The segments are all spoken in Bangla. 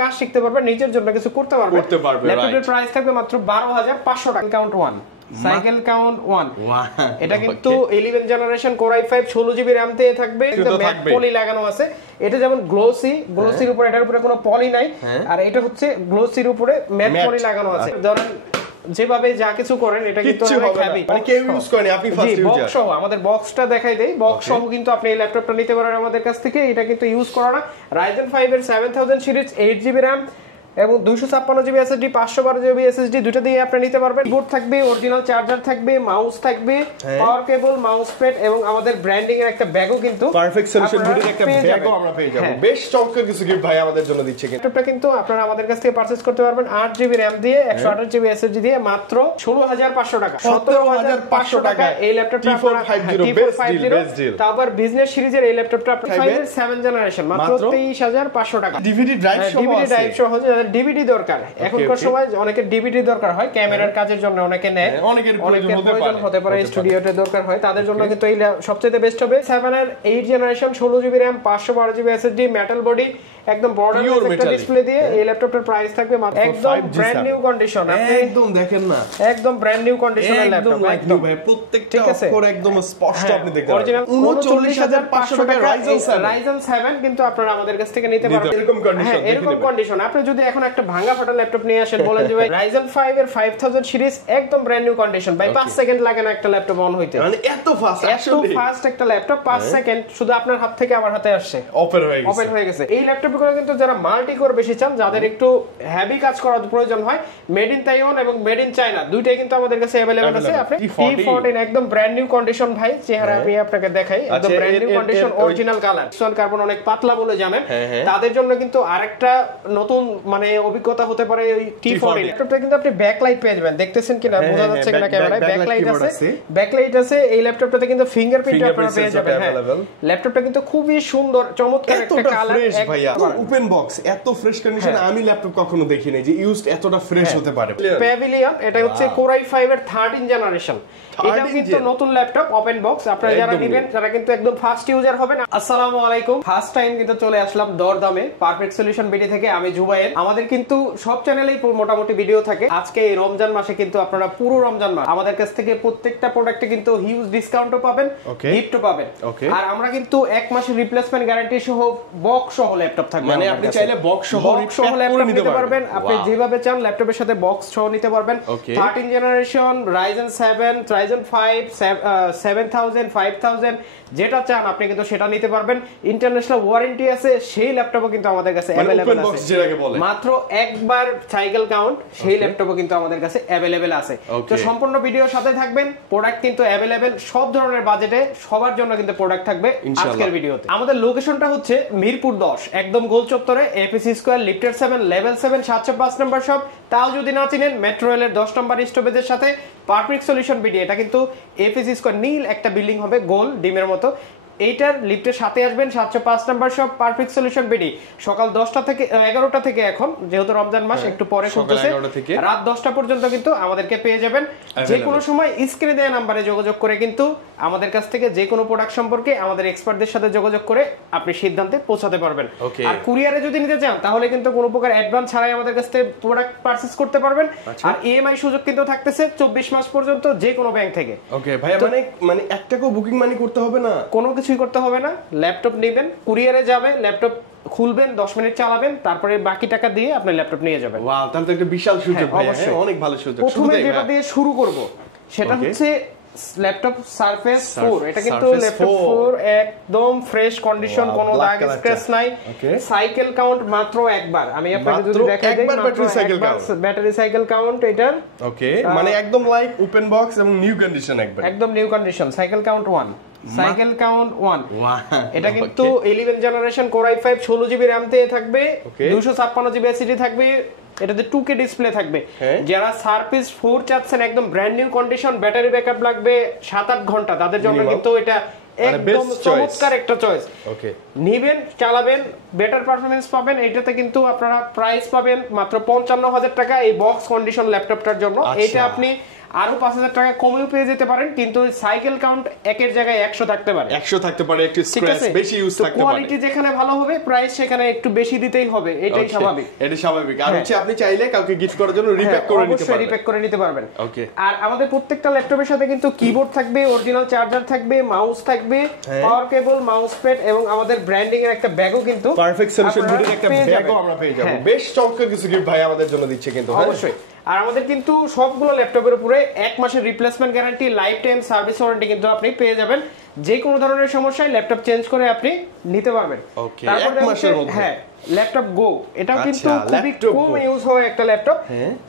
কাজ শিখতে পারবেন, নিজের জন্য কিছু করতে পারবেন। ল্যাপটপের প্রাইস থাকবে মাত্র 12,500 টাকা। কাউন্ট 1 সাইকেল কাউন্ট 1 এটা কিন্তু 11 generation core i5 16GB RAM দিয়ে থাকবে, কিন্তু ম্যাট পলি লাগানো আছে। এটা যেমন গ্লোসির উপরে, এটার উপরে কোনো পলি নাই, আর এটা হচ্ছে গ্লোসির উপরে ম্যাট পলি লাগানো আছে। ধরেন যেভাবে যা কিছু করেন এটা কিন্তু অনেক হেভি, মানে কেউ ইউজ করেনি, আপনি ফার্স্ট ইউজার। বক্স সহ আমাদের বক্সটা দেখাই দেই, বক্স সহ কিন্তু আপনি এই ল্যাপটপটা নিতে পারেন আমাদের কাছ থেকে। এটা কিন্তু ইউজ করা না, Ryzen 5 এর 7000 সিরিজ 8GB র‍্যাম এবং 256GB SSD 512GB SSD দুটো দিয়ে আপনি নিতে পারবেন। কিবোর্ড থাকবে, অরিজিনাল চার্জার থাকবে, মাউস থাকবে, পাওয়ার কেবল, মাউস প্যাড এবং আমাদের ব্র্যান্ডিং এর একটা ব্যাগও কিন্তু পারফেক্ট সলিউশন ভিডিওর একটা ব্যাগও আমরা পেয়ে যাব। বেশ চমৎকার কিছু গিফট ভাই আমাদের জন্য দিচ্ছে। ল্যাপটপটা কিন্তু আপনারা আমাদের কাছ থেকে পারচেজ করতে পারবেন 8GB র‍্যাম দিয়ে 128GB SSD দিয়ে মাত্র 16500 টাকা। 17500 টাকা এই ল্যাপটপটা T450 তারপর বিজনেস সিরিজের এই ল্যাপটপটা আপনি 5 এর 7 জেনারেশন মাত্র 23500 টাকা। ডিভিডি ড্রাইভ সহ আছে, ডিভিডি দরকার এখনকার সময়, অনেকের ডিভিডি দরকার হয় ক্যামেরার কাজের জন্য, অনেকে নেয়, অনেকের প্রয়োজন হতে পারে, স্টুডিওতে দরকার হয়, তাদের জন্য কিন্তু এই সবচেয়ে বেস্ট হবে। 7 এর 8 generation 16GB RAM 512GB SSD metal body একদম বর্ডারলেস একটা ডিসপ্লে দিয়ে এই ল্যাপটপটার প্রাইস থাকবে একদম ব্র্যান্ড নিউ কন্ডিশন। একদম দেখেন না, একদম ব্র্যান্ড নিউ কন্ডিশনের ল্যাপটপ, একদম ভাই প্রত্যেকটা অক্ষর একদম স্পষ্ট আপনি দেখতে পারবেন। অরিজিনাল 39500 টাকা Ryzen 7 কিন্তু আপনারা আমাদের কাছ থেকে নিতে পারবেন এরকম কন্ডিশন। আপনি যদি এখন একটা ভাঙা ফাটা ল্যাপটপ নিয়ে আসেন, বলেন যে ভাই Ryzen 5 এর 5000 সিরিজ একদম ব্র্যান্ড নিউ কন্ডিশন, ভাই 5 সেকেন্ড লাগে না একটা ল্যাপটপ অন হইতে, মানে এত ফাস্ট একটা ল্যাপটপ 5 সেকেন্ড শুধু আপনার হাত থেকে আমার হাতে আসছে, ওপেন হয়ে গেছে। এই ল্যাপটপগুলো কিন্তু যারা মাল্টি কোর বেশি চান, যাদের একটু হেভি কাজ করার প্রয়োজন হয়, মেড ইন তাইওয়ান এবং মেড ইন চায়না দুইটাই কিন্তু আমাদের কাছে अवेलेबल আছে। আপনি T14 একদম ব্র্যান্ড নিউ কন্ডিশন ভাই, চেহারা আমি আপনাকে দেখাই, একদম brand new condition original colour. সন কার্বন অনেক পাতলা বলে জানেন, তাদের জন্য কিন্তু আরেকটা নতুন মানে অভিজ্ঞতা হতে পারে ওই T14 ল্যাপটপটা। কিন্তু আপনি ব্যাকলাইট পেয়ে যাবেন, দেখতেছেন কিনা বোঝা যাচ্ছে কিনা ক্যামেরায়, ব্যাকলাইট আছে এই ল্যাপটপটাতে, কিন্তু ফিঙ্গারপ্রিন্ট আপনারা পেয়ে যাবেন। হ্যাঁ, ল্যাপটপটা কিন্তু খুবই সুন্দর চমৎকার একটা কালার, ওপেন বক্স এত ফ্রেশ কন্ডিশন আমি ল্যাপটপ কখনো দেখিনি যে ইউজড এতটা ফ্রেশ হতে পারে। প্যাভিলিয়ন এটা হচ্ছে কোর i5 এর 13 জেনারেশন, এটাও কিন্তু নতুন ল্যাপটপ ওপেন বক্স। আপনারা যারা নেবেন যারা কিন্তু একদম ফার্স্ট ইউজার হবেন, আসসালামু আলাইকুম। ফার্স্ট টাইম কিন্তু চলে আসলাম দরদামে পারফেক্ট সলিউশন ভিডিও থেকে, আমি জুবায়ের। আমাদের কিন্তু সব চ্যানেলেই মোটামুটি ভিডিও থাকে। আজকে এই রমজান মাসে কিন্তু আপনারা পুরো রমজান মাস আমাদের কাছ থেকে প্রত্যেকটা প্রোডাক্টে কিন্তু হিউজ ডিসকাউন্টও পাবেন, গিফটও পাবেন। আর আমরা কিন্তু 1 মাসের রিপ্লেসমেন্ট গ্যারান্টি সহ বক্স সহ ল্যাপটপ থাকবে, মানে আপনি চাইলে বক্স সহ ল্যাপটপ নিতে পারবেন, আপনি যেভাবে চান ল্যাপটপের সাথে বক্স সহ নিতে পারবেন। 13 জেনারেশন Ryzen 7 Ryzen 5 7000 5000 যেটা চান আপনি কিন্তু সেটা নিতে পারবেন। ইন্টারন্যাশনাল ওয়ারেন্টি আছে, সেই ল্যাপটপও কিন্তু আমাদের কাছে अवेलेबल আছে। মাত্র একবার সাইকেল কাউন্ট সেই ল্যাপটপও কিন্তু আমাদের কাছে अवेलेबल আছে। তো সম্পূর্ণ ভিডিওর সাথে থাকবেন, প্রোডাক্ট কিন্তু अवेलेबल সব ধরনের বাজেটে সবার জন্য কিন্তু প্রোডাক্ট থাকবে আজকের ভিডিওতে। আমাদের লোকেশনটা হচ্ছে মিরপুর 10 একদম গোল চত্বরে, এপিসি স্কয়ার, লিফটের 7 লেভেল 7 705 নম্বর শপ। তাও যদি না চিনেন, মেট্রো রেলের 10 নম্বর স্টপেজের সাথে পারফেক্ট সলিউশন ভিডিও। এটা কিন্তু এপিসি স্কয়ার নীল একটা বিল্ডিং হবে গোল ডিমের মতো, এইটার লিফটের সাথে আসবেন 705 number shop perfect solution BD. সকাল 10টা থেকে 11টা থেকে, এখন যেহেতু রমজান মাস একটু পরে খুলতেছে, রাত 10টা পর্যন্ত কিন্তু আমাদেরকে পেয়ে যাবেন। যে কোনো সময় স্ক্রিনে দেওয়া নাম্বারে যোগাযোগ করে কিন্তু আমাদের কাছ থেকে যে কোনো প্রোডাক্ট সম্পর্কে আমাদের এক্সপার্টদের সাথে যোগাযোগ করে আপনি সিদ্ধান্তে পৌঁছাতে পারবেন। আর কুরিয়ারে যদি নিতে চান তাহলে কিন্তু কোনো প্রকার অ্যাডভান্স ছাড়াই আমাদের কাছ থেকে প্রোডাক্ট পারচেজ করতে পারবেন। আর ইএমআই সুযোগ কিন্তু থাকতেছে 24 মাস পর্যন্ত যে কোনো ব্যাংক থেকে। ওকে ভাই, মানে একটাকও বুকিং মানি করতে হবে না, কোনো কিছুই করতে হবে না। ল্যাপটপ নেবেন, কুরিয়ারে যাবে, ল্যাপটপ খুলবেন, 10 মিনিট চালাবেন, তারপরে বাকি টাকা দিয়ে আপনি ল্যাপটপ নিয়ে যাবেন। ওয়াও, তাহলে তো একটা বিশাল সুযোগ ভাই, অনেক ভালো সুযোগ। প্রথমে যেটা দিয়ে শুরু করব সেটা হচ্ছে ল্যাপটপ সারফেস 4। এটা কিন্তু ল্যাপটপ 4 একদম ফ্রেশ কন্ডিশন, কোনো দাগ স্ক্র্যাচ নাই। সাইকেল কাউন্ট মাত্র একবার, আমি আপনাকে যদি দেখাই দেই, ব্যাটারি সাইকেল কাউন্ট এটার। ওকে, মানে একদম লাইক ওপেন বক্স এবং নিউ কন্ডিশন, একদম new condition. Cycle count 1 cycle count 1 এটা কিন্তু 11 generation core i5 16GB RAM দিয়ে থাকবে, 256GB SSD থাকবে, এটাতে 2K ডিসপ্লে থাকবে। যারা সারফেস 4 চাচ্ছেন একদম brand new condition, battery backup লাগবে 7-8 ঘন্টা, তাদের জন্য কিন্তু এটা একদম চমৎকার একটা চয়েস। ওকে, নিবেন, চালাবেন, বেটার পারফরমেন্স পাবেন। এটাতে কিন্তু আপনারা প্রাইস পাবেন মাত্র 55,000 টাকা এই বক্স কন্ডিশন ল্যাপটপটার জন্য। এটা আপনি আরো 5,000 টাকা কমেও পেয়ে যেতে পারেন, কিন্তু সাইকেল কাউন্ট একের জায়গায় 100 থাকতে পারে, 100 থাকতে পারে, একটু স্ক্র্যাচ বেশি ইউজ থাকতে পারে। কোয়ালিটি যেখানে ভালো হবে প্রাইস সেখানে একটু বেশি দিতেই হবে, এটাই স্বাভাবিক। এটা স্বাভাবিক। আর হচ্ছে আপনি চাইলে কাউকে গিফট করার জন্য রিপ্যাক করে নিতে পারবেন, রিপ্যাক করে নিতে পারবেন। ওকে। আর আমাদের প্রত্যেকটা ল্যাপটপের সাথে কিন্তু কিবোর্ড থাকবে, অরিজিনাল চার্জার থাকবে, মাউস থাকবে, পাওয়ার কেবল, মাউস প্যাড এবং আমাদের ব্র্যান্ডিং এর একটা ব্যাগও কিন্তু পারফেক্ট সলিউশন ভিডিওর একটা ব্যাগও আমরা পেয়ে যাব। বেশ চমৎকার কিছু গিফট ভাই আমাদের জন্য দিচ্ছে কিন্তু। অবশ্যই। আর আমাদের কিন্তু সবগুলো ল্যাপটপের উপরে 1 মাসের replacement guarantee, life time service warranty কিন্তু আপনি পেয়ে যাবেন। যে কোনো ধরনের সমস্যায় ল্যাপটপ চেঞ্জ করে আপনি নিতে পারবেন। তারপর 1 মাসের মধ্যে। হ্যাঁ, ল্যাপটপ গো, এটাও কিন্তু খুবই কম ইউজ হয় একটা ল্যাপটপ।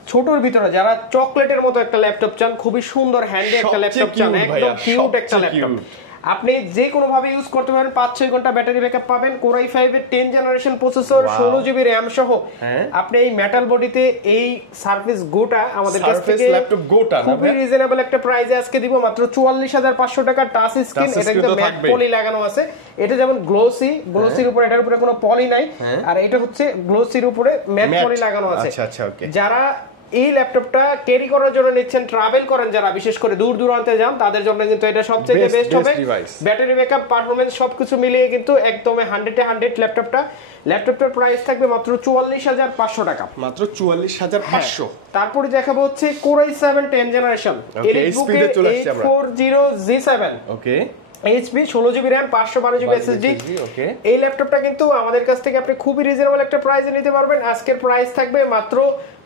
ছোটর ভিতরে যারা চকলেটের মতো একটা ল্যাপটপ চান, খুবই সুন্দর হ্যান্ডি একটা ল্যাপটপ চান, একদম কিউট একটা ল্যাপটপ, আপনি যে কোনো ভাবে ইউজ করতে পারেন। 5-6 ঘন্টা ব্যাটারি ব্যাকআপ পাবেন। Core i5 এর 10 জেনারেশন প্রসেসর, 16 জিবি র‍্যাম সহ আপনি এই মেটাল বডিতে এই সার্ভিস গোটা আমাদের কাছ থেকে ল্যাপটপ গোটা খুবই রিজনেবল একটা প্রাইসে আজকে দিব মাত্র 44,500 টাকা। টাচ স্ক্রিন, এটা কিন্তু ম্যাট পলি লাগানো আছে। এটা যেমন গ্লোসির উপরে, এটার উপরে কোনো পলি নাই, আর এটা হচ্ছে গ্লোসির উপরে ম্যাট পলি লাগানো আছে। আচ্ছা আচ্ছা, ওকে। যারা এই ল্যাপটপটা ক্যারি করার জন্য নিচ্ছেন, ট্রাভেল করেন যারা, বিশেষ করে দূর দূরান্তে যান, তাদের জন্য কিন্তু এটা সবচেয়ে বেস্ট হবে। ব্যাটারি ব্যাকআপ, পারফরম্যান্স সবকিছু মিলিয়ে কিন্তু একদমই 100 এ 100 ল্যাপটপটার প্রাইস থাকবে মাত্র 44,500 টাকা। মাত্র 44,500। তারপরে দেখাবো হচ্ছে Core i7 10 জেনারেশন এইচপি তে চলে আসছে আমরা, 840G7, okay, HP 16 GB RAM, 512 GB SSD. Okay, এই ল্যাপটপটা কিন্তু আমাদের কাছ থেকে আপনি খুবই রিজনেবল একটা প্রাইসে নিতে পারবেন। আজকের প্রাইস থাকবে মাত্র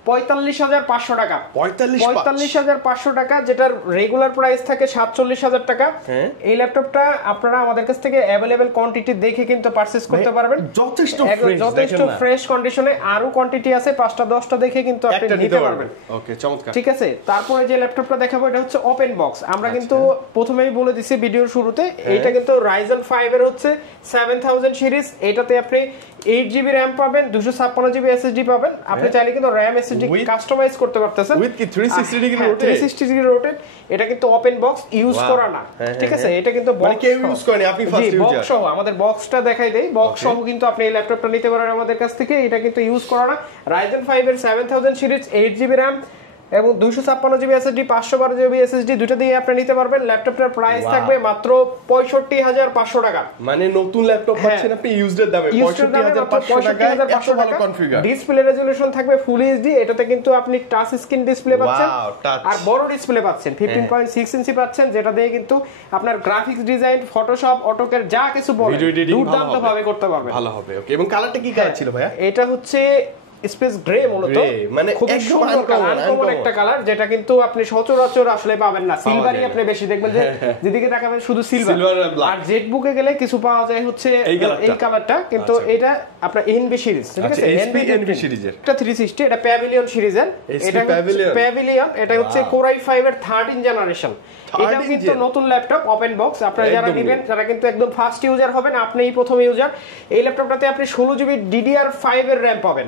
45,500 টাকা। 45,500 টাকা, যেটার রেগুলার প্রাইস থাকে 47,000 টাকা। এই ল্যাপটপটা আপনারা আমাদের কাছ থেকে अवेलेबल কোয়ান্টিটি দেখে কিন্তু পারচেজ করতে পারবেন। যথেষ্ট ফ্রেশ কন্ডিশনে, আরো কোয়ান্টিটি আছে 5টা 10টা দেখে কিন্তু আপনি নিতে পারবেন। ওকে, চমৎকার। ঠিক আছে, তারপরে যে ল্যাপটপটা দেখাবো এটা হচ্ছে ওপেন বক্স। আমরা কিন্তু প্রথমেই বলে দিছি ভিডিওর শুরুতে, এটা কিন্তু Ryzen 5 এর হচ্ছে 7000 সিরিজ। এটাতে আপনি 8 জিবি র‍্যাম পাবেন, 256 জিবি এসএসডি পাবেন। আপনি চাইলে কিন্তু র‍্যাম এসএসডি কাস্টমাইজ করতে পারতেছেন উইথ কি 360 ডিগ্রি রোটেট। 360 degree rotate. এটা কিন্তু ওপেন বক্স, ইউজ করা না, ঠিক আছে? এটা কিন্তু মানে কেউ ইউজ করেনি, আপনি ফার্স্ট ইউজার। বক্স সহ, আমাদের বক্সটা দেখাই দেই, বক্স সহ কিন্তু আপনি এই ল্যাপটপটা নিতে পারেন আমাদের কাছ থেকে। এটা কিন্তু ইউজ করা না। Ryzen 5 এর 7000 সিরিজ, 8 জিবি র‍্যাম এবং 256 জিবি এসএসডি, 512 জিবি এসএসডি, দুটো দিয়ে আপনি নিতে পারবেন। ল্যাপটপটার প্রাইস থাকবে মাত্র 65,500 টাকা। মানে নতুন ল্যাপটপ পাচ্ছেন আপনি ইউজড দামে 65,500 টাকায়, এত ভালো কনফিগার। ডিসপ্লে রেজোলিউশন থাকবে ফুল এইচডি। এটাতে কিন্তু আপনি টাচ স্ক্রিন ডিসপ্লে পাচ্ছেন, আর বড় ডিসপ্লে পাচ্ছেন, 15.6 ইঞ্চি পাচ্ছেন, যেটা দিয়ে কিন্তু আপনার গ্রাফিক্স ডিজাইন, ফটোশপ, অটোক্যাড যা কিছু বলেন দুর্দান্ত ভাবে করতে পারবেন। ভালো হবে। ওকে, এবং কালারটা কি কালার ছিল ভাইয়া? এটা হচ্ছে স্পেস গ্রে, মূলত মানে খুব সুন্দর কালার, আনকমন একটা কালার, যেটা কিন্তু আপনি সচরাচর আসলে পাবেন না। সিলভারই আপনি বেশি দেখবেন, যে যেদিকে তাকাবেন শুধু সিলভার। আর জেটবুকে গেলে কিছু পাওয়া যায় হচ্ছে এই কালারটা, কিন্তু এটা আপনার এনবি সিরিজ, ঠিক আছে? এনবি সিরিজের এটা 360, এটা প্যাভিলিয়ন সিরিজের। এটা প্যাভিলিয়ন, এটা হচ্ছে Core i5 এর 13 জেনারেশন। এটা কিন্তু নতুন ল্যাপটপ, ওপেন বক্স। আপনারা যারা নেবেন, যারা কিন্তু একদম ফার্স্ট ইউজার হবেন, আপনিই প্রথম ইউজার। এই ল্যাপটপটাতে আপনি 16 জিবি DDR5 এর র‍্যাম পাবেন,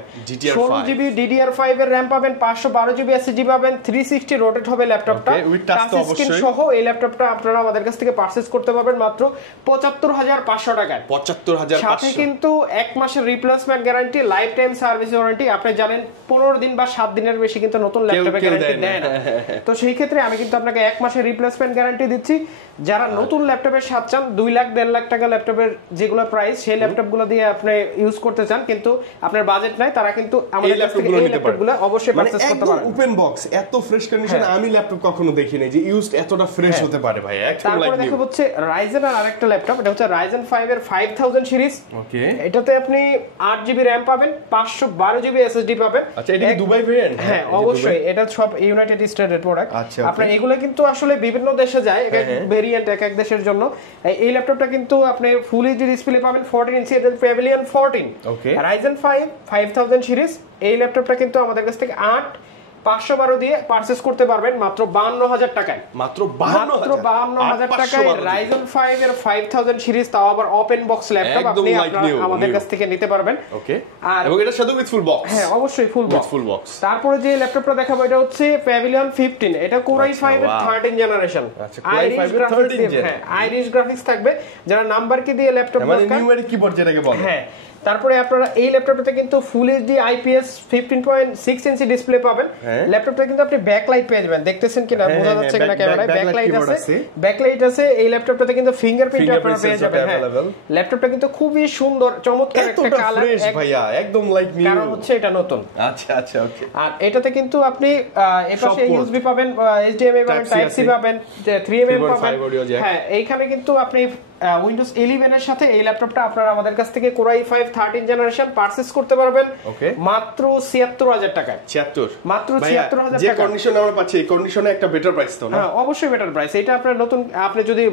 16 জিবি DDR5 এর র‍্যাম পাবেন, 512 জিবি এসএসডি পাবেন, 360 রোটেট হবে ল্যাপটপটা, টাচ স্ক্রিন সহ। এই ল্যাপটপটা আপনারা আমাদের কাছ থেকে পারচেজ করতে পারবেন মাত্র 75,500 টাকায়। 75,500 সাথে কিন্তু 1 মাসের replacement guarantee, life time service warranty. আপনি জানেন 15 দিন বা 7 দিনের বেশি কিন্তু নতুন ল্যাপটপে গ্যারান্টি দেয় না। তো সেই ক্ষেত্রে আমি কিন্তু আপনাকে 1 মাসের রিপ্লেসমেন্ট গ্যারান্টি দিচ্ছি। যারা নতুন ল্যাপটপের স্বাদ চান, 2 লাখ 1.5 লাখ টাকা ল্যাপটপের যেগুলো প্রাইস, সেই ল্যাপটপগুলো দিয়ে আপনি ইউজ করতে চান, কিন্তু আপনার বাজেট নাই, তারা কিন্তু আমাদের কাছ থেকে এই ল্যাপটপগুলো অবশ্যই পারচেজ করতে পারেন। ওপেন বক্স, এত ফ্রেশ কন্ডিশনে আমি ল্যাপটপ কখনো দেখি নাই যে ইউজড এতটা ফ্রেশ হতে পারে ভাই, একদম লাইক নিউ। তারপরে দেখো হচ্ছে Ryzen এর আরেকটা ল্যাপটপ, এটা হচ্ছে Ryzen 5 এর 5000 সিরিজ। ওকে, এটাতে আপনি 8 জিবি র‍্যাম পাবেন, 512 জিবি এসএসডি পাবেন। আচ্ছা, এটা কি দুবাই ভেরিয়েন্ট? হ্যাঁ, অবশ্যই, এটা সব ইউনাইটেড স্টেটের প্রোডাক্ট। আপনার এগুলো কিন্তু আসলে বিভিন্ন দেশে যায়, এক এক ভেরিয়েন্ট এক এক দেশের জন্য। এই ল্যাপটপটা কিন্তু আপনি ফুল এইচডি ডিসপ্লে পাবেন, 14 ইঞ্চি, এটা প্যাভিলিয়ন 14। Ryzen 5 5000 series. এই ল্যাপটপটা কিন্তু আমাদের কাছ থেকে 8 512 দিয়ে পারচেজ করতে পারবেন মাত্র 52000 টাকায়। মাত্র 52000 টাকায় Ryzen 5 এর 5000 সিরিজ, তাও আবার ওপেন বক্স ল্যাপটপ আপনি আমাদের কাছ থেকে নিতে পারবেন। ওকে, আর এবং এটার সাথে উইথ ফুল বক্স। হ্যাঁ, অবশ্যই ফুল বক্স। তারপরে যে ল্যাপটপটা দেখাবো এটা হচ্ছে Pavilion 15, এটা Core i5 এর 13 জেনারেশন। আচ্ছা, Core i5 এর 13 জেন। হ্যাঁ, আইরিশ গ্রাফিক্স থাকবে, যারা নাম্বার কি দিয়ে ল্যাপটপ মানে নিউমেরিক কিবোর্ড যেটাকে বলে। হ্যাঁ, তারপরে আপনারা এই ল্যাপটপটাতে কিন্তু full HD IPS 15.6 inch display পাবেন। ল্যাপটপটা কিন্তু আপনি ব্যাকলাইট পেয়ে যাবেন, দেখতেছেন কিনা বোঝা যাচ্ছে কিনা ক্যামেরায়, ব্যাকলাইট আছে। এই ল্যাপটপটাতে কিন্তু ফিঙ্গারপ্রিন্ট আপনারা পেয়ে যাবেন। হ্যাঁ, ল্যাপটপটা কিন্তু খুবই সুন্দর চমৎকার একটা কালার, ভাইয়া একদম লাইক নিউ, কারণ হচ্ছে এটা নতুন। আচ্ছা ওকে। আর এটাতে কিন্তু আপনি এপাশে ইউএসবি পাবেন, HDMI পাবেন, টাইপ সি পাবেন, 3mm পাবেন। হ্যাঁ, এইখানে কিন্তু আপনি উইন্ডোজ 11 এর সাথে এই ল্যাপটপটা আপনারা আমাদের কাছ থেকে Core i5 13 জেনারেশন পারচেজ করতে পারবেন মাত্র 76000 টাকায়। 76 মাত্র 76000 টাকা। যে কন্ডিশনে আমরা পাচ্ছি এই কন্ডিশনে একটা বেটার প্রাইস তো না? হ্যাঁ, অবশ্যই বেটার প্রাইস। এটা আপনার নতুন, আপনি যদি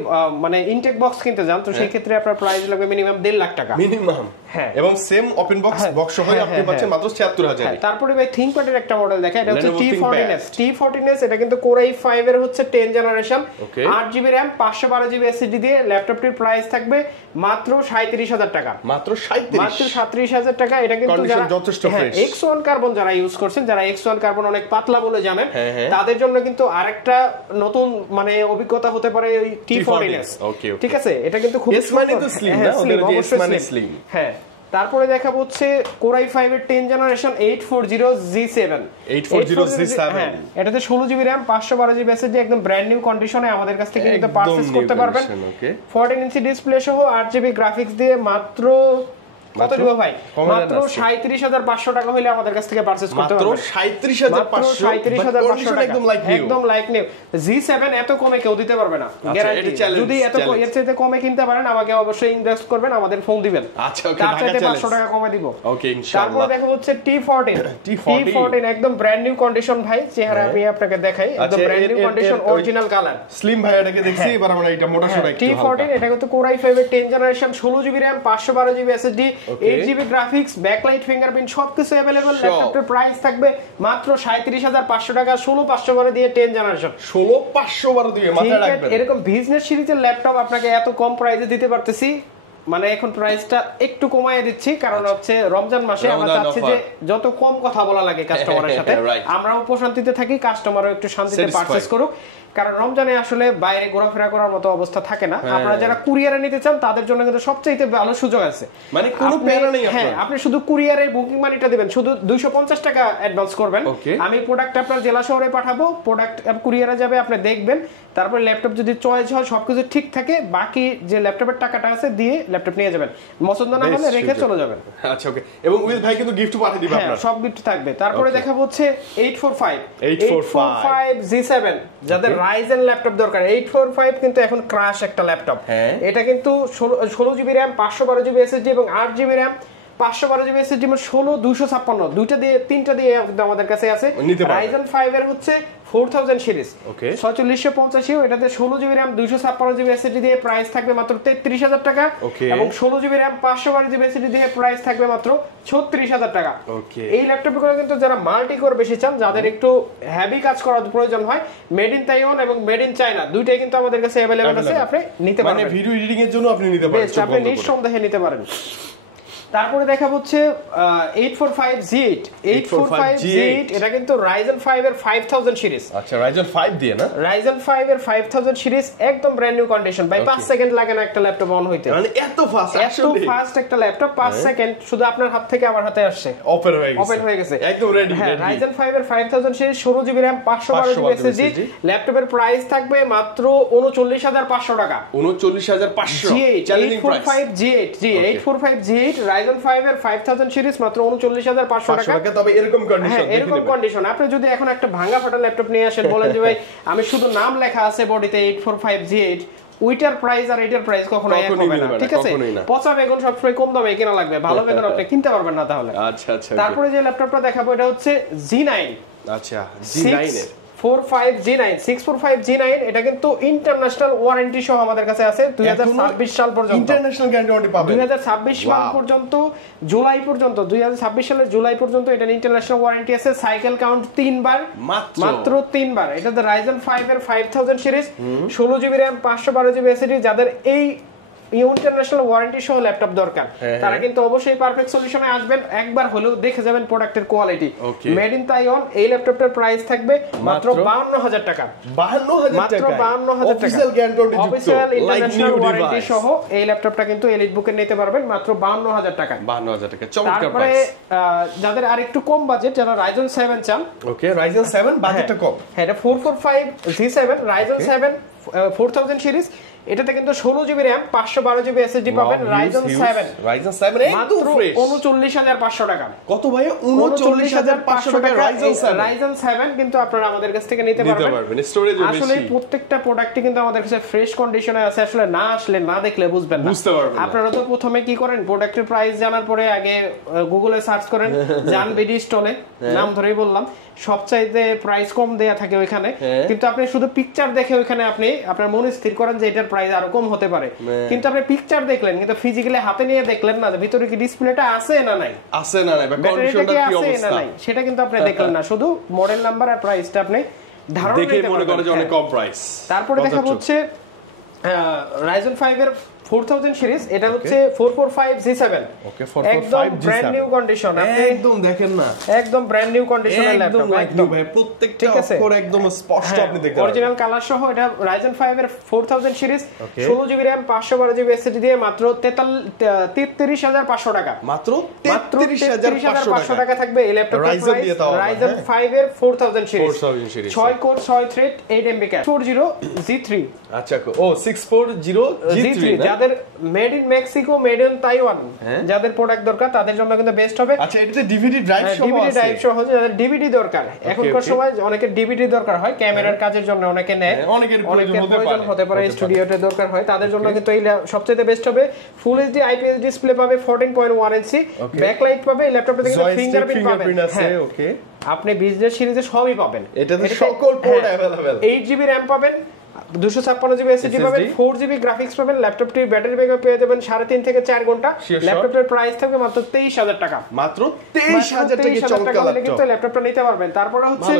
মানে ইনটেক বক্স কিনতে যান তো সেই ক্ষেত্রে আপনার প্রাইস লাগবে মিনিমাম 1.5 লাখ টাকা মিনিমাম। হ্যাঁ, এবং সেম ওপেন বক্স সহ আপনি পাচ্ছেন মাত্র 76000 এ। তারপরে ভাই থিংকপ্যাডের একটা মডেল দেখা, এটা হচ্ছে T14s। এটা কিন্তু Core i5 এর হচ্ছে 10 generation, 8GB RAM 512GB SSD দিয়ে ল্যাপটপটির প্রাইস থাকবে মাত্র 37000 টাকা। মাত্র 37000 টাকা। এটা কিন্তু যারা X1 কার্বন যারা ইউজ করছেন, যারা X1 কার্বন অনেক পাতলা বলে জানেন, তাদের জন্য কিন্তু আরেকটা নতুন মানে অভিজ্ঞতা হতে পারে ওই T14s। ঠিক আছে, এটা কিন্তু খুব স্লিম না, ওদের যে স্লিম। হ্যাঁ, তারপরে দেখাবো হচ্ছে Core i5 এর 10 জেনারেশন 840G7। হ্যাঁ, এটাতে 16GB RAM 512GB SSD, একদম ব্র্যান্ড নিউ কন্ডিশনে আমাদের কাছ থেকে কিন্তু পারচেজ করতে পারবেন। 14 ইঞ্চি ডিসপ্লে সহ 8GB গ্রাফিক্স দিয়ে মাত্র কত দিব ভাই? মাত্র 37500 টাকা হইলে আমাদের কাছ থেকে পারচেজ করতে পারবেন। মাত্র 37500 একদম লাইক নিউ। G7 এত কমে কেউ দিতে পারবে না, গ্যারান্টি। যদি এত এর চাইতে কমে কিনতে পারেন আমাকে অবশ্যই ইনভেস্ট করবেন, আমাদের ফোন দিবেন। আচ্ছা, ওকে, তার চাইতে 500 টাকা কমে দিব। ওকে, ইনশাআল্লাহ। তারপর দেখো হচ্ছে T14 একদম ব্র্যান্ড নিউ কন্ডিশন ভাই, চেহারা আমি আপনাকে দেখাই, একদম brand new condition, original colour. Slim ভাই এটাকে দেখছি, এবার আমরা এটা মোটা সোটা একটু T14 এটা কিন্তু Core i5 এর 10 generation, 16GB RAM 512GB SSD, 8GB graphics, backlight, fingerprint সবকিছু अवेलेबल। ল্যাপটপের প্রাইস থাকবে মাত্র 37500 টাকা, 16512 দিয়ে 10 জেনারেশন। 16512 দিয়ে মাথায় রাখবেন। এরকম বিজনেস সিরিজের ল্যাপটপ আপনাকে এত কম প্রাইসে দিতে পারতেছি, মানে এখন প্রাইসটা একটু কমায় দিচ্ছি, কারণ হচ্ছে রমজান মাসে আমরা চাচ্ছি যে যত কম কথা বলা লাগে কাস্টমারের সাথে, আমরাও প্রশান্তিতে থাকি, কাস্টমারও একটু শান্তিতে পারচেজ করুক। কারণ রমজানে আসলে বাইরে ঘোরাফেরা করার মতো অবস্থা থাকে না। আপনারা যারা কুরিয়ারে নিতে চান তাদের জন্য কিন্তু সবচেয়ে ভালো সুযোগ আছে, মানে কোনো প্যারা নেই। হ্যাঁ, আপনি শুধু কুরিয়ারে বুকিং মানিটা দিবেন, শুধু 250 টাকা অ্যাডভান্স করবেন। আমি প্রোডাক্ট আপনার জেলা শহরে পাঠাবো, প্রোডাক্ট কুরিয়ারে যাবে, আপনি দেখবেন, তারপর ল্যাপটপ যদি চয়েস হয় সবকিছু ঠিক থাকে, বাকি যে ল্যাপটপের টাকাটা আছে দিয়ে ল্যাপটপ নিয়ে যাবেন, পছন্দ না হলে রেখে চলে যাবেন। আচ্ছা, ওকে। এবং উইল ভাই কিন্তু গিফট পাঠিয়ে দিবেন, আপনারা সব গিফট থাকবে। তারপরে দেখাবো হচ্ছে 845 G7, যাদের Ryzen ল্যাপটপ দরকার। 845 কিন্তু এখন ক্রাশ একটা ল্যাপটপ। এটা কিন্তু 16GB RAM 512GB SSD এবং 8GB RAM 512GB SSD, 16256 দুইটা দিয়ে তিনটা দিয়ে আমাদের কাছে আছে। Ryzen 5 এর হচ্ছে 4000 সিরিজ, 4650, এটাতে 16GB RAM 256GB SSD দিয়ে প্রাইস থাকবে মাত্র 33000 টাকা, এবং 16GB RAM 512GB SSD দিয়ে প্রাইস থাকবে মাত্র 36000 টাকা। এই ল্যাপটপগুলো কিন্তু যারা মাল্টি কোর বেশি চান, যাদের একটু হেভি কাজ করার প্রয়োজন হয়, মেড ইন তাইওয়ান এবং মেড ইন চায়না দুইটাই কিন্তু আমাদের কাছে अवेलेबल আছে, আপনি নিতে পারেন। মানে ভিডিও এডিটিং এর জন্য আপনি নিতে পারেন, আপনি নিঃসন্দেহে নিতে পারেন। তারপরে দেখা হচ্ছে 845G8 এটা কিন্তু Ryzen 5 এর 5000 সিরিজ। আচ্ছা, Ryzen 5 দিয়ে না? Ryzen 5 এর 5000 সিরিজ, একদম ব্র্যান্ড নিউ কন্ডিশন ভাই। 5 সেকেন্ড লাগে না একটা ল্যাপটপ অন হইতে, মানে এত ফাস্ট একটা ল্যাপটপ 5 সেকেন্ড শুধু আপনার হাত থেকে আমার হাতে আসছে, ওপেন হয়ে গেছে, একদম রেডি। Ryzen 5 এর 5000 series, 16GB RAM 512GB SSD, ল্যাপটপের প্রাইস থাকবে মাত্র 39500 টাকা। 39500 চ্যালেঞ্জিং প্রাইস। 845G8 Ryzen 5 এর 5000 সিরিজ মাত্র 39500 টাকা। তবে এরকম কন্ডিশন, এরকম কন্ডিশন। আপনি যদি এখন একটা ভাঙা ফাটা ল্যাপটপ নিয়ে আসেন, বলেন যে ভাই আমি শুধু নাম লেখা আছে বডিতে 845G8, ওইটার প্রাইস আর এটার প্রাইস কখনো এক হবে না, ঠিক আছে? পচা বেগুন সবসময় কম দামে কেনা লাগবে, ভালো বেগুন আপনি কিনতে পারবেন না তাহলে। আচ্ছা। তারপরে যে ল্যাপটপটা দেখাবো এটা হচ্ছে G9। আচ্ছা, G9 এর 645G9 645G9 এটা কিন্তু ইন্টারন্যাশনাল ওয়ারেন্টি সহ আমাদের কাছে আছে 2026 সাল পর্যন্ত ইন্টারন্যাশনাল গ্যারান্টি পাবেন 2026 সাল পর্যন্ত জুলাই পর্যন্ত 2026 সালের জুলাই পর্যন্ত এটা ইন্টারন্যাশনাল ওয়ারেন্টি আছে সাইকেল কাউন্ট 3 বার মাত্র 3 বার এটা দ্য Ryzen 5 এর 5000 series 16GB RAM 512GB SSD যাদের এই ইন্টারন্যাশনাল ওয়ারেন্টি সহ ল্যাপটপ দরকার তারা কিন্তু অবশ্যই পারফেক্ট সলিউশনে আসবেন একবার হলেও দেখে যাবেন প্রোডাক্টের কোয়ালিটি মেড ইন তাইওয়ান এই ল্যাপটপটার প্রাইস থাকবে মাত্র 52000 টাকা 52000 মাত্র 52000 টাকা অফিশিয়াল গ্যারান্টি যুক্ত অফিশিয়াল ইন্টারন্যাশনাল ওয়ারেন্টি সহ এই ল্যাপটপটা কিন্তু এলিট বুকে নিতে পারবেন মাত্র 52000 টাকা 52000 টাকা চমৎকার তারপরে যাদের আরেকটু কম বাজেট যারা Ryzen 7 চান ওকে Ryzen 7 বাজেটটা কম হ্যাঁ এটা 445G7 Ryzen 7 4000 সিরিজ এটাতে কিন্তু 16GB RAM 512GB SSD পাবেন Ryzen 7 একদম ফ্রেশ 39500 টাকা কত ভাই 39500 টাকা Ryzen 7 কিন্তু আপনারা আমাদের কাছ থেকে নিতে পারবেন স্টোরেজ বেশি আসলে প্রত্যেকটা প্রোডাক্টই কিন্তু আমাদের কাছে ফ্রেশ কন্ডিশনে আছে আসলে না আসলে না দেখলে বুঝবেন না বুঝতে পারবেন আপনারা তো প্রথমে কি করেন প্রোডাক্টের প্রাইস জানার পরে আগে গুগলে সার্চ করেন জান বিডি স্টলে নাম ধরেই বললাম সবচাইতে প্রাইস কম দেয়া থাকে ওইখানে কিন্তু আপনি শুধু পিকচার দেখে ওইখানে আপনি আপনার মনে স্থির করেন যে এটার প্রাইস আরো কম হতে পারে কিন্তু আপনি পিকচার দেখলেন কিন্তু ফিজিক্যালি হাতে নিয়ে দেখলেন না ভিতরে কি ডিসপ্লেটা আছে না নাই বা কন্ডিশনটা কি অবস্থা সেটা কিন্তু আপনি দেখলেন না শুধু মডেল নাম্বার আর প্রাইসটা আপনি ধারণা দেখে মনে করেন যে অনেক কম প্রাইস তারপরে দেখা হচ্ছে Ryzen 5 এর 4000 সিরিজ এটা হচ্ছে 445G7 ওকে একদম ব্র্যান্ড নিউ কন্ডিশন একদম দেখেন না একদম ব্র্যান্ড নিউ কন্ডিশনের ল্যাপটপ একদম ভাই প্রত্যেকটা অক্ষর একদম স্পষ্ট আপনি দেখতে পাবেন অরিজিনাল কালার সহ এটা Ryzen 5 এর 4000 series 16GB RAM 512GB SSD দিয়ে মাত্র 33500 টাকা মাত্র 33500 টাকা থাকবে এই ল্যাপটপের প্রাইস Ryzen 5 এর 4000 series 6 core 6 thread 8 MB cash 40G3 আচ্ছা ও 640G3 যাদের made in Mexico made in Taiwan যাদের প্রোডাক্ট দরকার তাদের জন্য কিন্তু বেস্ট হবে আচ্ছা এটাতে ডিভিডি ড্রাইভ সহ আছে ডিভিডি ড্রাইভ সহ যাদের ডিভিডি দরকার এখনকার সময় অনেকের ডিভিডি দরকার হয় ক্যামেরার কাজের জন্য অনেকে নেয় অনেকের প্রয়োজন হতে পারে স্টুডিওতে দরকার হয় তাদের জন্য কিন্তু এই সবচেয়ে বেস্ট হবে ফুল এইচডি আইপিএস ডিসপ্লে পাবে 14.1 ইঞ্চি ব্যাকলাইট পাবে এই ল্যাপটপে কিন্তু ফিঙ্গারপ্রিন্ট পাবেন আছে ওকে আপনি বিজনেস সিরিজে সবই পাবেন এটাতে সকল পোর্ট अवेलेबल 8GB RAM পাবেন 256GB SSD পাবেন 4GB গ্রাফিক্স পাবেন ল্যাপটপটির ব্যাটারি ব্যাকআপ পেয়ে যাবেন 3.5 থেকে 4 ঘন্টা ল্যাপটপের প্রাইস থাকবে মাত্র 23000 টাকা মাত্র 23000 টাকা চমৎকার ল্যাপটপ কিন্তু ল্যাপটপটা নিতে পারবেন তারপরে হচ্ছে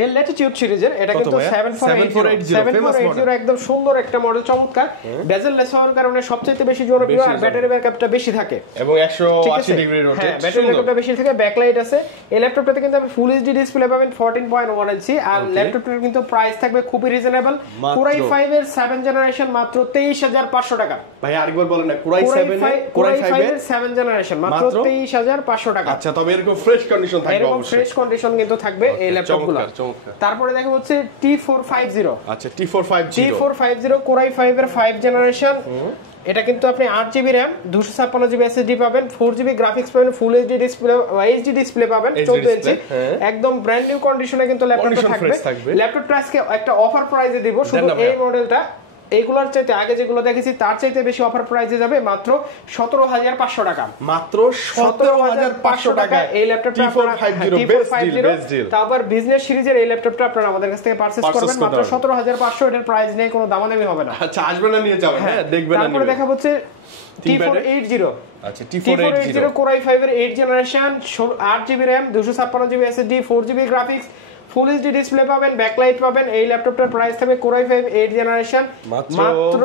ডেল ল্যাটিটিউড সিরিজের এটা কিন্তু 7480 একদম সুন্দর একটা মডেল চমৎকার বেজেল লেস হওয়ার কারণে সবচেয়ে বেশি জনপ্রিয় আর ব্যাটারি ব্যাকআপটা বেশি থাকে এবং 180 ডিগ্রি রোটেট হ্যাঁ ব্যাটারি ব্যাকআপটা বেশি থাকে ব্যাকলাইট আছে এই ল্যাপটপটাতে কিন্তু আপনি ফুল এইচডি ডিসপ্লে পাবেন 14.1 ইঞ্চি আর ল্যাপটপটার কিন্তু প্রাইস থাকবে খুবই রিজনেবল কোরাই 5 এর 7 জেনারেশন মাত্র 23500 টাকা ভাই আরেকবার বলেন না কোরাই 5 এর 7 জেনারেশন মাত্র 23500 টাকা আচ্ছা তবে এরকম ফ্রেশ কন্ডিশন থাকবে এরকম ফ্রেশ কন্ডিশন কিন্তু থাকবে এই ল্যাপটপগুলো তারপরে দেখা হচ্ছে T450 আচ্ছা T450 কোরাই 5 এর 5 জেনারেশন এটা কিন্তু আপনি 8GB RAM 256GB SSD পাবেন 4GB গ্রাফিক্স পাবেন full HD display HD display পাবেন 14 ইঞ্চি একদম ব্র্যান্ড নিউ কন্ডিশনে কিন্তু ল্যাপটপটা থাকবে ল্যাপটপটা আজকে একটা অফার প্রাইসে দিব শুধু এই মডেলটা এইগুলোর চাইতে আগে যেগুলো দেখেছি তার চাইতে বেশি অফার প্রাইসে যাবে মাত্র 17500 টাকা মাত্র 17500 টাকা এই ল্যাপটপটা T450 তারপর বিজনেস সিরিজের এই ল্যাপটপটা আপনারা আমাদের কাছ থেকে পারচেজ করবেন মাত্র 17500 এটার প্রাইস নেই কোনো দামাদামি হবে না আচ্ছা আসবেন না নিয়ে যাবেন হ্যাঁ দেখবেন না তারপরে দেখা হচ্ছে T480 আচ্ছা T480 কোরাই 5 এর 8 generation 8GB RAM 256GB SSD 4GB graphics full HD display পাবেন ব্যাকলাইট পাবেন এই ল্যাপটপটার প্রাইস থাকবে কোরাই 5 8 জেনারেশন মাত্র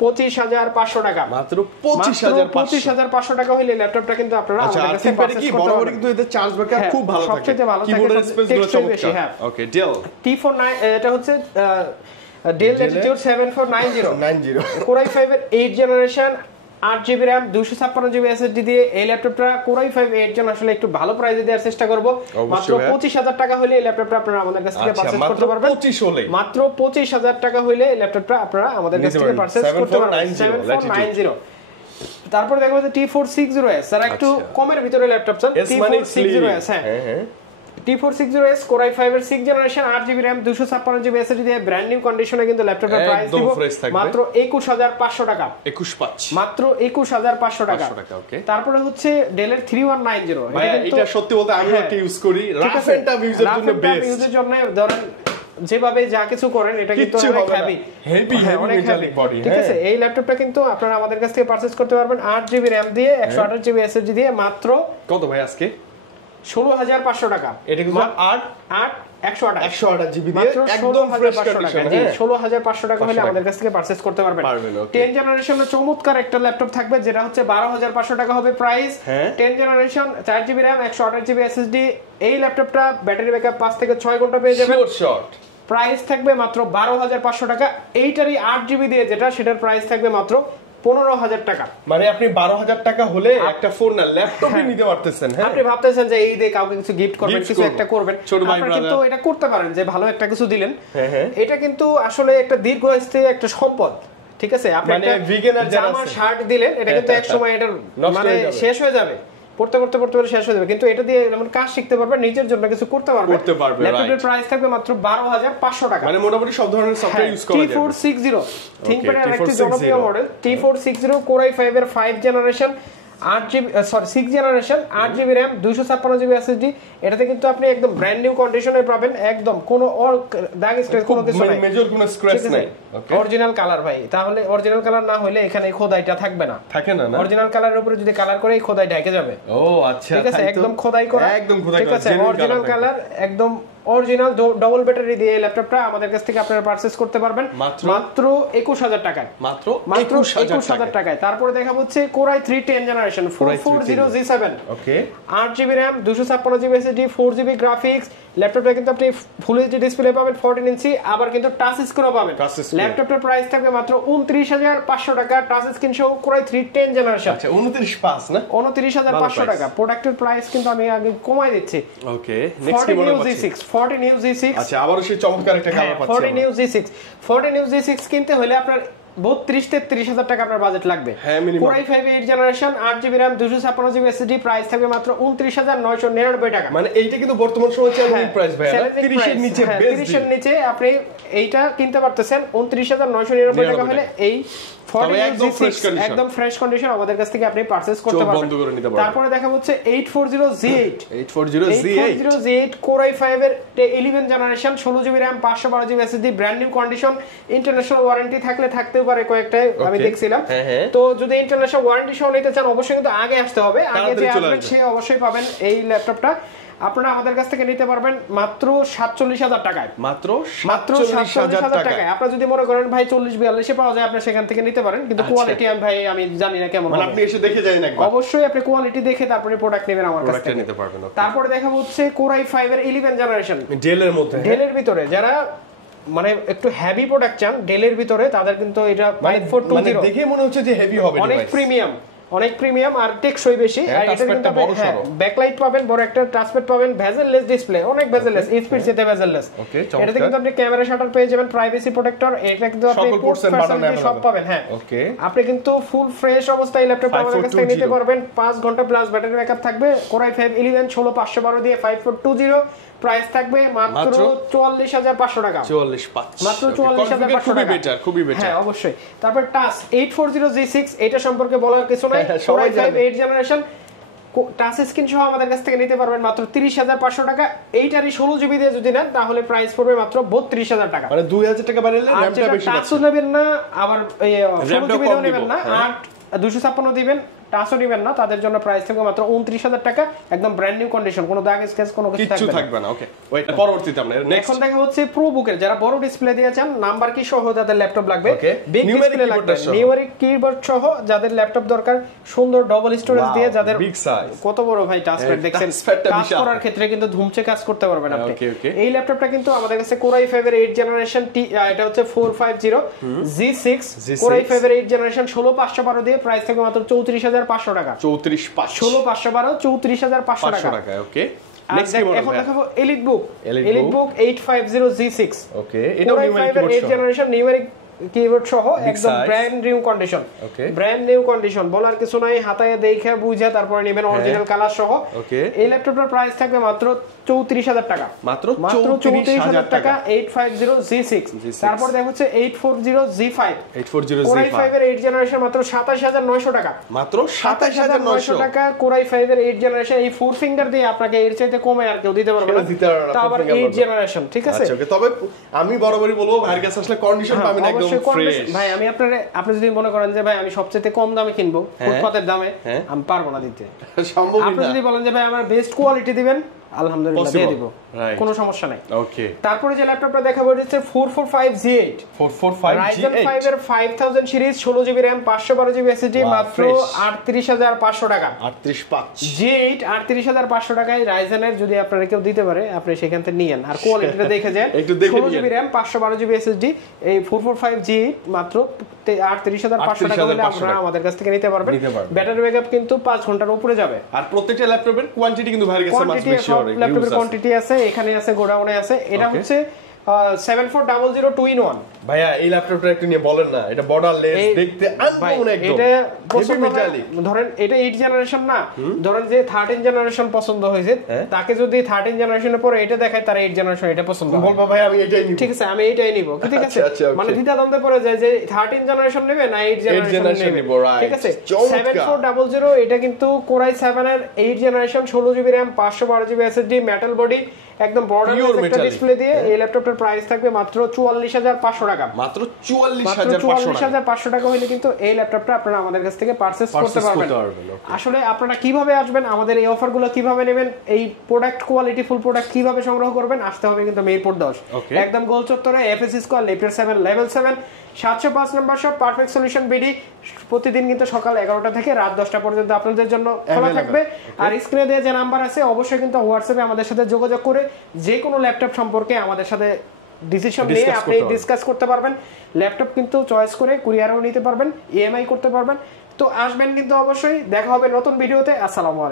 25500 টাকা মাত্র 25500 টাকা হইলে ল্যাপটপটা কিন্তু আপনারা আমাদের কাছে পারচেজ করতে পারবেন কিন্তু এতে চার্জ ব্যাকআপ খুব ভালো থাকে সবচেয়ে ভালো থাকে কিবোর্ডের স্পেসগুলো চমৎকার ওকে ডেল T49 এটা হচ্ছে ডেল ল্যাটিটিউড 7490 কোরাই 5 এর 8 generation 8GB RAM 256GB SSD দিয়ে এই ল্যাপটপটা কোরাই 5 8 জন আসলে একটু ভালো প্রাইসে দেওয়ার চেষ্টা করব মাত্র 25000 টাকা হলে এই ল্যাপটপটা আপনারা আমাদের কাছ থেকে পারচেজ করতে পারবেন মাত্র 25000 টাকা হলে এই ল্যাপটপটা আপনারা আমাদের কাছ থেকে পারচেজ করতে পারবেন 7490 তারপর দেখো যে T460S স্যার একটু কমের ভিতরে ল্যাপটপ চান T460S হ্যাঁ T460S Core i5 এর 6th generation 8GB RAM 256GB SSD দিয়ে ব্র্যান্ড নিউ কন্ডিশনে কিন্তু ল্যাপটপের প্রাইস দিব মাত্র 21500 টাকা। 21 মাত্র 21500 টাকা। ওকে। তারপরে হচ্ছে ডেলের 3190 ভাই এটা সত্যি বলতে আমি একটা ইউজ করি রাফ এন্ড টাফ ইউজের জন্য বেস্ট। ইউজের জন্য ধরেন যেভাবে যা কিছু করেন এটা কিন্তু অনেক হেভি মেটালিক বডি। ঠিক আছে, এই ল্যাপটপটা কিন্তু আপনারা আমাদের কাছ থেকে পারচেজ করতে পারবেন 8GB RAM দিয়ে 128GB SSD দিয়ে মাত্র কত ভাই আজকে 16500 টাকা। এটা কিন্তু 128GB দিয়ে একদম ফ্রেশ কন্ডিশন। 16500 টাকা হলে আমাদের কাছ থেকে পারচেজ করতে পারবেন। 10 জেনারেশনের চমৎকার একটা ল্যাপটপ থাকবে যেটা হচ্ছে 12500 টাকা হবে price. 10 generation 4GB RAM 128GB SSD। এই ল্যাপটপটা ব্যাটারি ব্যাকআপ 5 থেকে 6 ঘন্টা পেয়ে যাবেন। প্রাইস থাকবে মাত্র 12500 টাকা। এইটারই 8GB দিয়ে যেটা সেটার প্রাইস থাকবে মাত্র 15000 টাকা। মানে আপনি 12000 টাকা হলে একটা ফোন না ল্যাপটপই নিতে পারতেছেন। হ্যাঁ, আপনি ভাবতেছেন যে এই দিয়ে কাউকে কিছু গিফট করবেন, কিছু একটা করবেন, আপনি কিন্তু এটা করতে পারেন যে ভালো একটা কিছু দিলেন। এটা কিন্তু আসলে একটা দীর্ঘস্থায়ী একটা সম্পদ। ঠিক আছে, আপনি একটা জামা শার্ট দিলেন, এটা কিন্তু এক সময় এটা মানে শেষ হয়ে যাবে, পড়তে পড়তে পড়তে পড়তে শেষ হয়ে যাবে, কিন্তু এটা দিয়ে এমন কাজ শিখতে পারবে, নিজের জন্য কিছু করতে পারবে। ল্যাপটপের প্রাইস থাকবে মাত্র 12500 টাকা। মানে মোটামুটি সব ধরনের সফটওয়্যার ইউজ করা যাবে। T460 থিংকপ্যাডের একটা জনপ্রিয় মডেল T460 Core i5 এর 5 generation 6 generation 8GB RAM 256GB SSD। এটাতে কিন্তু আপনি একদম ব্র্যান্ড নিউ কন্ডিশনে পাবেন, একদম কোনো দাগ স্ক্র্যাচ কোনো কিছু নাই, মেজর কোনো স্ক্র্যাচ নাই। ওকে, অরিজিনাল কালার ভাই। তাহলে অরিজিনাল কালার না হলে এখানে এই খোদাইটা থাকবে না, থাকে না। অরিজিনাল কালারের উপরে যদি কালার করে এই খোদাই ঢেকে যাবে। ও আচ্ছা, ঠিক আছে, একদম খোদাই করা, একদম খোদাই করা, ঠিক আছে, অরিজিনাল কালার, একদম অরিজিনাল ডবল ব্যাটারি দিয়ে ল্যাপটপটা আমাদের কাছ থেকে আপনারা পারচেজ করতে পারবেন মাত্র 21000 টাকায়। মাত্র 21000 টাকায়। তারপরে দেখা হচ্ছে Core i3 10 জেনারেশন 440G7। ওকে, 8GB RAM 256GB SSD 4GB graphics. ল্যাপটপটা কিন্তু আপনি ফুল এইচডি ডিসপ্লে পাবেন 14 ইঞ্চি, আবার কিন্তু টাচ স্ক্রিনও পাবেন। ল্যাপটপটার প্রাইস থাকবে মাত্র 29500 টাকা টাচ স্ক্রিন সহ Core i3 10 জেনারেশন। আচ্ছা, 295 না, 29500 টাকা। প্রোডাক্টের প্রাইস কিন্তু আমি আগে কমাই দিচ্ছি। ওকে, নেক্সট কি মডেল পাচ্ছি? 40 নিউ G6। আচ্ছা, আবারও সেই চমৎকার একটা কালার পাচ্ছি। 40 নিউ G6 কিনতে হলে আপনার 32-33000 টাকা আপনার বাজেট লাগবে। Core i5 8 generation 8GB RAM 256GB SSD price থাকবে মাত্র 29999 টাকা। মানে এইটা কিন্তু বর্তমান সময়ে চ্যালেঞ্জিং প্রাইস ভাই, 30 এর নিচে বেস্ট 30 এর নিচে আপনি এইটা কিনতে পারতেছেন 29999 টাকা হলে এই 40 একদম ফ্রেশ কন্ডিশন আমাদের কাছ থেকে আপনি পারচেজ করতে পারবেন। তারপরে দেখা হচ্ছে 840Z8 Core i5 এর 11 generation 16GB RAM 512GB SSD brand new condition. International warranty থাকলে থাকতেও পারে কয়েকটা, আমি দেখছিলাম। তো যদি ইন্টারন্যাশনাল ওয়ারেন্টি সহ নিতে চান অবশ্যই কিন্তু আগে আসতে হবে, আগে যে আসবেন সে অবশ্যই পাবেন এই ল্যাপটপটা। আপনারা আমাদের কাছ থেকে নিতে পারবেন মাত্র 47000 টাকায়। মাত্র 47000 টাকায়। আপনারা যদি মনে করেন ভাই 40-42 পাওয়া যায়, আপনি সেখান থেকে নিতে পারেন, কিন্তু কোয়ালিটি আমি জানি না কেমন হবে। আপনি এসে দেখে যাবেন একবার, অবশ্যই আপনি কোয়ালিটি দেখে তারপরে প্রোডাক্ট নেবেন আমার কাছ থেকে নিতে পারবেন। তারপরে দেখাবো হচ্ছে Core i5 এর 11 জেনারেশন ডেলের মধ্যে, ডেলের ভিতরে যারা মানে একটু হেভি প্রোডাক্ট চান ডেলের ভিতরে, তাদের কিন্তু এটা 5420 দেখে মনে হচ্ছে যে হেভি হবে, অনেক প্রিমিয়াম আর টেকসই বেশি। আর এটা কিন্তু ব্যাকলাইট পাবেন, বড় একটা টাচপ্যাড পাবেন, ভেজেললেস ডিসপ্লে, অনেক ভেজেললেস, স্পিড যেতে ভেজেললেস। এটাতে কিন্তু আপনি ক্যামেরা শাটার পেয়ে যাবেন, প্রাইভেসি প্রোটেক্টর, এটা কিন্তু আপনি সব পাবেন। হ্যাঁ, ওকে, আপনি কিন্তু ফুল ফ্রেশ অবস্থায় ল্যাপটপ আমাদের কাছ থেকে নিতে পারবেন। 5 ঘন্টা প্লাস ব্যাটারি ব্যাকআপ থাকবে। Core i5 11 16512 দিয়ে 5420 প্রাইস থাকবে মাত্র 44500 টাকা। মাত্র 44500 টাকা, খুবই বেটার। হ্যাঁ, অবশ্যই। তারপর টাচ 840Z6, এটা সম্পর্কে বলার কিছু নাই। Core i5 8 generation touch screen সহ আমাদের কাছ থেকে নিতে পারবেন মাত্র 30500 টাকা। এইটারই 16GB দিয়ে যদি নেন তাহলে প্রাইস পড়বে মাত্র 32000 টাকা। মানে 2000 টাকা বাড়ালে র‍্যামটা বেশি পাচ্ছেন। টাচও নেবেন না, আবার 16GB দিও নেবেন না, 256 দিবেন, টাচও নেবেন না, তাদের জন্য প্রাইস থাকবে মাত্র 29000 টাকা। একদম ব্র্যান্ড নিউ কন্ডিশন, কোনো দাগ স্ক্র্যাচ কোনো কিছু থাকবে না। ওকে, ওয়েট, পরবর্তীতে আমরা এখন দেখা হচ্ছে প্রো বুকের যারা বড় ডিসপ্লে দিয়ে চান, নাম্বার কি সহ যাদের ল্যাপটপ লাগবে, বিগ ডিসপ্লে লাগবে, নিউমেরিক কিবোর্ড সহ যাদের ল্যাপটপ দরকার, সুন্দর ডবল স্টোরেজ দিয়ে যাদের বিগ সাইজ, কত বড় ভাই টাচপ্যাড দেখছেন, কাজ করার ক্ষেত্রে কিন্তু ধুমচে কাজ করতে পারবেন আপনি। এই ল্যাপটপটা কিন্তু আমাদের কাছে Core i5 এর 8 জেনারেশন, এটা হচ্ছে 450Z6 Core i5 এর 8 জেনারেশন 16512 দিয়ে প্রাইস থাকবে মাত্র 34500 টাকা। 16500 টাকা। ওকে, নেক্সট কি মডেল? এখন দেখাবো এলিট বুক 850Z6। ওকে, এটাও numeric keyboard 8 generation numeric keyboard সহ একদম brand new condition, brand new condition, বলার কিছু নাই, হাতায় দেখে বুঝে তারপরে নেবেন, অরিজিনাল কালার সহ। এই ল্যাপটপটার প্রাইস থাকবে মাত্র 34,000 টাকা, মাত্র 34,000 টাকা। 850G6, তারপর দেখো হচ্ছে 840G5, 840G5 Core i5 এর 8 জেনারেশন মাত্র 27,900 টাকা, মাত্র 27,900 টাকা। Core i5 এর 8 জেনারেশন, এই 4 ফিঙ্গার দিয়ে আপনাকে এর চাইতে কমে আর কেউ দিতে পারবে না, তা আবার 8 জেনারেশন, ঠিক আছে? আচ্ছা ওকে, তবে আমি বরাবরই বলবো ভাইয়ের কাছে আসলে কন্ডিশন পাবেন একদম ফ্রেশ। ভাই আমি আপনি যদি মনে করেন যে ভাই আমি সবচেয়ে কম দামে কিনবো ফুটপাতের দামে, আমি পারবো না দিতে, সম্ভব না। আপনি যদি বলেন যে ভাই আমার বেস্ট কোয়ালিটি দিবেন, আলহামদুলিল্লাহ দিয়ে দিব, কোনো সমস্যা নাই। ওকে, তারপরে যে ল্যাপটপটা দেখাবো হচ্ছে 445G8, 445G8 Ryzen 5 এর 5000 series, 16GB RAM, 512GB SSD, মাত্র 38,500 টাকা। 38,500 G8 38,500 টাকায় Ryzen এর যদি আপনারা কেউ দিতে পারে, আপনি সেখান থেকে নিয়েন। আর কোয়ালিটিটা দেখে যান, 16GB RAM, 512GB SSD, এই 445G8 মাত্র 38,500 টাকা হলে আপনারা আমাদের কাছ থেকে নিতে পারবেন। ব্যাটারি ব্যাকআপ কিন্তু 5 ঘন্টার উপরে যাবে। আর প্রত্যেকটা ল্যাপটপের কোয়ান্টিটি কিন্তু ভাইয়ের কাছে মাছ বেশি হবে, ল্যাপটপের কোয়ান্টিটি আছে, এখানে আছে, গোডাউনে আছে। এটা হচ্ছে 7400 2-in-1। ভাইয়া এই ল্যাপটপটা একটু নিয়ে বলেন না, এটা বর্ডারলেস দেখতে আনকমন একদম, এটা পছন্দ ধরেন এটা 8 জেনারেশন না, ধরেন যে 13 জেনারেশন পছন্দ হয়েছে, তাকে যদি 13 জেনারেশনের পরে এটা দেখায়, তার 8 জেনারেশন এটা পছন্দ হবে, বলবো ভাই আমি এটাই নিব, ঠিক আছে আমি এটাই নিব, ঠিক আছে? মানে দ্বিধা দ্বন্দ্বে পড়ে যায় যে 13 জেনারেশন নেবে না 8 জেনারেশন নেবে, ঠিক আছে? 7400 এটা কিন্তু Core i7 এর 8 generation, 16GB RAM, 512GB SSD, metal body, একদম বর্ডারলেস ডিসপ্লে দিয়ে এই ল্যাপটপটার প্রাইস থাকবে মাত্র 44,500 টাকা, মাত্র 44,500 টাকা হলে কিন্তু এই ল্যাপটপটা আপনারা আমাদের কাছ থেকে পারচেজ করতে পারবেন। আসলে আপনারা কিভাবে আসবেন, আমাদের এই অফারগুলো কিভাবে নেবেন, এই প্রোডাক্ট কোয়ালিটি ফুল প্রোডাক্ট কিভাবে সংগ্রহ করবেন, আসতে হবে কিন্তু মিরপুর 10, একদম গোল চত্বরে, এফএসসি স্কয়ার, লেফট 7 লেভেল 7, 705 নম্বর শপ, পারফেক্ট সলিউশন বিডি। প্রতিদিন কিন্তু সকাল 11টা থেকে রাত 10টা পর্যন্ত আপনাদের জন্য খোলা থাকবে। আর স্ক্রিনে দেওয়া যে নাম্বার আছে, অবশ্যই কিন্তু হোয়াটসঅ্যাপে আমাদের সাথে যোগাযোগ করে যে কোনো ল্যাপটপ সম্পর্কে আমাদের সাথে ডিসিশন নিয়ে আপনি ডিসকাস করতে পারবেন। ল্যাপটপ কিন্তু চয়েস করে কুরিয়ারও নিতে পারবেন, ইএমআই করতে পারবেন। তো আসবেন কিন্তু অবশ্যই, দেখা হবে নতুন ভিডিওতে। আসসালামু আলাইকুম।